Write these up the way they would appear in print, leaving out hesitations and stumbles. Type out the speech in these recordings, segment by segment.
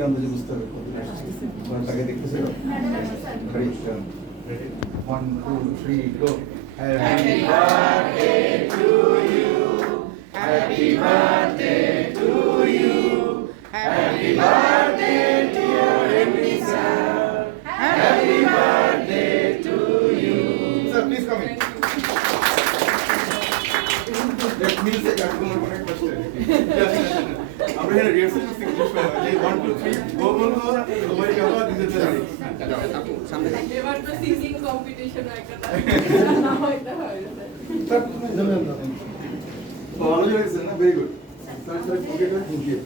কেকের আন্দাজে বুঝতে হবে তোমার তাকে দেখতেছে। Ready? 1, 2, 3, go. Happy birthday to you. Happy birthday to you. Happy birthday dear Elisa. Happy birthday to you. Sir, please come in. That means that I'm going to connect first. আমরা এখানে rehearsal করতে কিছু সময় যে 1 2 3 গো বলবো সবাই গাওয়া দিতে চাই এবার তো সিঙ্গিং কম্পিটিশন একটা না হইতে হয় স্যার জানেন না ভালো হয়েছে না very good sir sir okay thank you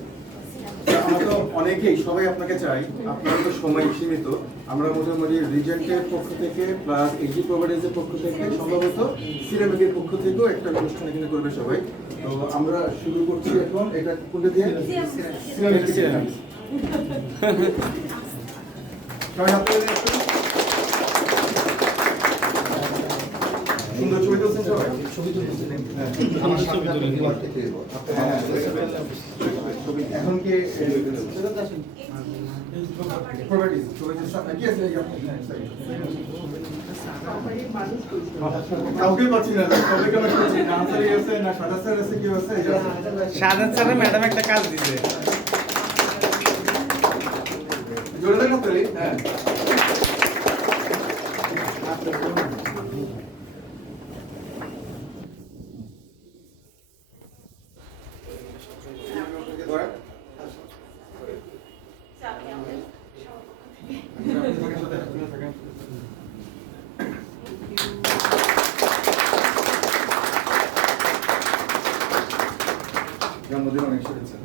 আমরা তো অনেকেই সবাই আপনাকে চাই আপনার তো সময় সীমিত আমরা মোটামুটি রিজেন্টের পক্ষ থেকে প্লাস এজি প্রপার্টিজের পক্ষ থেকে সম্ভবত সিরামিকের পক্ষ থেকেও একটা অনুষ্ঠান এখানে করবে সবাই তো আমরা শুরু করছি এখন এটা কোনটা দিয়ে সিরামিক সবাই হাত তুলে দিন সুন্দর ছবি তুলছেন সবাই ছবি তুলছেন আমার ছবি তুলে নিবার থেকে এখন কি প্রপার্টিজ ছবি কি আছে কাউকে পাচ্ছি না সবাই কেন করছি না আনসারই আছে না সাদা স্যার আছে কি আছে সাদা স্যার ম্যাডাম একটা কাজ দিছে জোরে দেখো তো হ্যাঁ জন্মদিন অনেক শুভেচ্ছা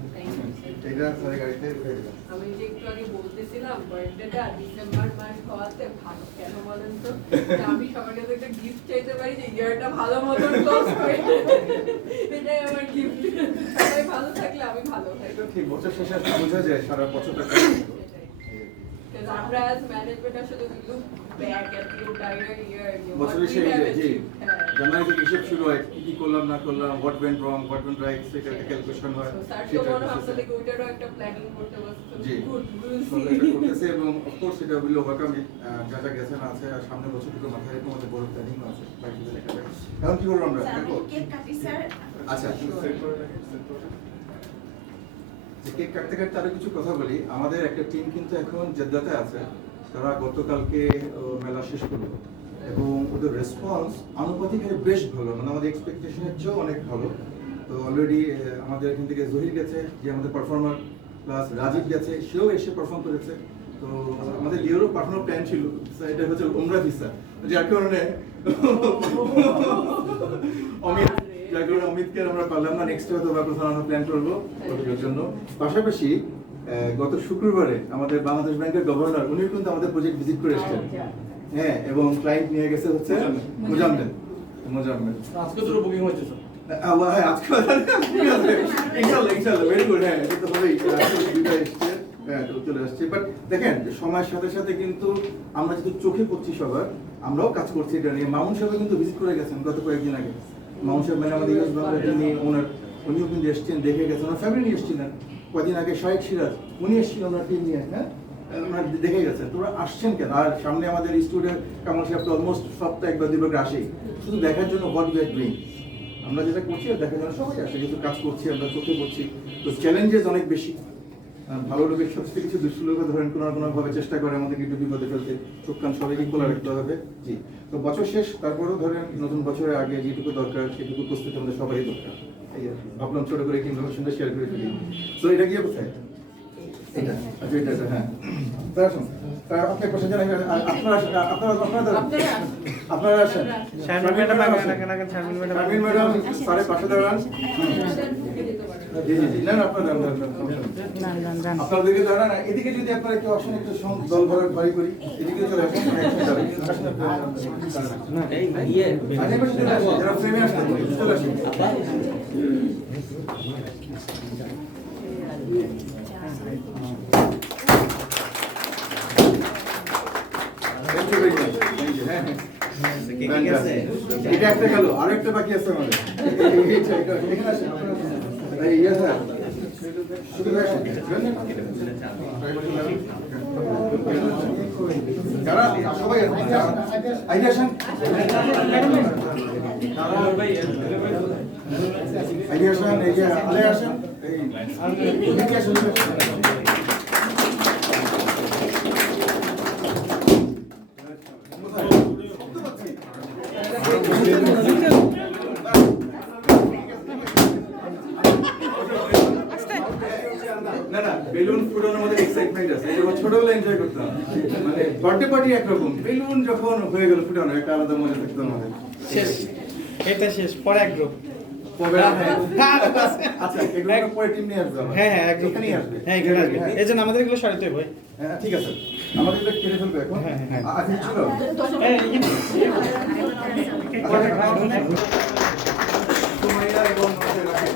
এটা স্যার গাড়িতে রেখে দিলাম আমি যে একটু আগে বলতেছিলাম বার্থডেটা ডিসেম্বর মাস হওয়াতে ভালো কেন বলেন তো আমি সবার কাছে একটা গিফট চাইতে পারি যে ইয়ারটা ভালো মতন ক্লোজ করে এটাই আমার গিফট সবাই ভালো থাকলে আমি ভালো থাকি ঠিক বছর শেষে বোঝা যায় সারা বছরটা আমরা as management আসলে look back at the entire year বছরের শেষে জি জানুয়ারি থেকে হিসাব শুরু হয় কি করলাম না করলাম what went wrong what went right সেটা ক্যালকুলেশন হয় সেটা মনে হয় আপনাদের ওইটারও একটা প্ল্যানিং করতে বসতে জি গুড করতেছে এবং অফ কোর্স এটা উইল ওভারকাম যা যা গেছে না আছে আর সামনে বছর থেকে মাথায় রেখে আমাদের বড় প্ল্যানিং আছে বাকিটা দেখা যাবে এখন কি করব আমরা দেখো কেক কাটি স্যার আচ্ছা যে কেক কাটতে কাটতে আরো কিছু কথা বলি আমাদের একটা টিম কিন্তু এখন জেদ্দাতে আছে তারা গতকালকে মেলা শেষ করলো এবং ওদের রেসপন্স আনুপাতিক হারে বেশ ভালো মানে আমাদের এক্সপেকটেশনের চেয়েও অনেক ভালো তো অলরেডি আমাদের এখান থেকে জহির গেছে যে আমাদের পারফর্মার প্লাস রাজীব গেছে সেও এসে পারফর্ম করেছে তো আমাদের লিওরও পাঠানোর প্ল্যান ছিল এটা হচ্ছে উমরা ভিসা যার কারণে অমিতকে আমরা পারলাম না নেক্সট হয়তো আমরা প্ল্যান করবো ওর জন্য পাশাপাশি গত শুক্রবারে আমাদের বাংলাদেশ ব্যাংকের গভর্নর উনি কিন্তু আমাদের প্রজেক্ট ভিজিট করে এসেছেন হ্যাঁ এবং ক্লায়েন্ট নিয়ে গেছে হচ্ছে মুজাম্মেল আজকে তো বুকিং হচ্ছে হ্যাঁ আজকে ইনশাআল্লাহ ইনশাআল্লাহ ভেরি গুড হ্যাঁ এটা তো হবেই হ্যাঁ চলে আসছে বাট দেখেন সময়ের সাথে সাথে কিন্তু আমরা যেহেতু চোখে পড়ছি সবার আমরাও কাজ করছি এটা নিয়ে মামুন সাহেব কিন্তু ভিজিট করে গেছেন গত কয়েকদিন আগে মামুন সাহেব মানে আমাদের ইউএস বাংলার যিনি ওনার উনিও কিন্তু এসছেন দেখে গেছেন ওনার ফ্যামিলি নিয়ে এসেছিলেন কয়েকদিন আগে শাহেক সিরাজ উনি এসেছিলেন ওনার টিম নিয়ে হ্যাঁ ওনারা দেখে গেছেন তোরা আসছেন কেন আর সামনে আমাদের স্টুডেন্ট কামাল সাহেব তো অলমোস্ট সপ্তাহে একবার দুবার আসেই শুধু দেখার জন্য হোয়াট উই আর ডুইং আমরা যেটা করছি আর দেখার জন্য সবাই আসে যেহেতু কাজ করছি আমরা চোখে করছি তো চ্যালেঞ্জেস অনেক বেশি ভালো লোকের সবচেয়ে কিছু দুষ্ট লোক ধরেন কোনো ভাবে চেষ্টা করে আমাদেরকে একটু বিপদে ফেলতে চোখ কান সবাইকে খোলা রাখতে হবে জি তো বছর শেষ তারপরেও ধরেন নতুন বছরের আগে যেটুকু দরকার সেটুকু প্রস্তুতি আমাদের সবাই দরকার এই আর ভাবলাম ছোট করে একটি ইনফরমেশনটা শেয়ার করে ফেলি তো এটা গিয়ে কোথায় এটা আচ্ছা এটা হ্যাঁ তার আসুন তার আপনি একটা কোশ্চেন জানেন আপনারা আসেন শারমিন ম্যাডাম আগে শারমিন ম্যাডাম সাড়ে পাশে দাঁড়ান জি জি জি না আপনারা আপনাদেরকে দাঁড়ান এদিকে যদি আপনারা একটু আসেন একটু দল ভরার ভারী করি এদিকে চলে আসেন না এই ইয়ে যারা ফ্রেমে আসেন চলে আসেন এটা একটা গেল আরেকটা বাকি আছে আমাদের এখানে আসেন আপনারা এই ইয়ে স্যার শুধু ভাই আসেন। যারা সবাই আইডি আসেন আইডি আসেন এই যে আলে আসেন এই নিচে আসেন না না বেলুন ফুটানোর মধ্যে এক্সাইটমেন্ট আছে এটা ছোটবেলায় এনজয় করতাম মানে বার্থডে পার্টি একরকম বেলুন যখন হয়ে গেল ফুটানো একটা আলাদা মজা থাকতো আমাদের শেষ এটা শেষ পরে এক গ্রুপ আচ্ছা এগুলো পরে টিম নিয়ে আসবে হ্যাঁ হ্যাঁ একদম এখানেই আসবে হ্যাঁ এখানে আসবে এই জন্য আমাদের এগুলো সরাতে হবে হ্যাঁ ঠিক আছে আমাদের এটা কেটে ফেলবে এখন হ্যাঁ, হ্যাঁ। আচ্ছা ছিল সুমাইয়া এবং আমাদের রাখে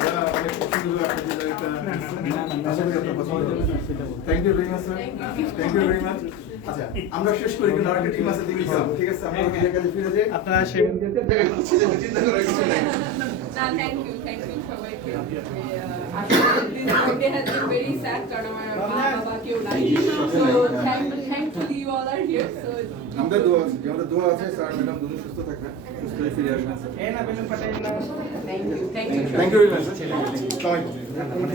এরা অনেক পছন্দ করে আপনাদের জায়গাটা আশা করি আপনার পছন্দ হবে thank you very much sir thank you very much আচ্ছা আমরা শেষ করি কিন্তু আরেকটা টিম আছে দিবি ঠিক আছে আমরা নিজের কাজে ফিরে যাই আপনারা সেখানে চিন্তা করার কিছু নাই না থ্যাংক ইউ সবাইকে আসলে this birthday has been very sad কারণ আমার মা বাবা কেউ নাই so thank to you all are here so আমাদের দোয়া আছে আমাদের দোয়া আছে স্যার ম্যাডাম দুজন সুস্থ থাকবেন সুস্থ হয়ে ফিরে আসবেন এই না বেলুন ফাটাই না thank you thank you very much আসসালামু আলাইকুম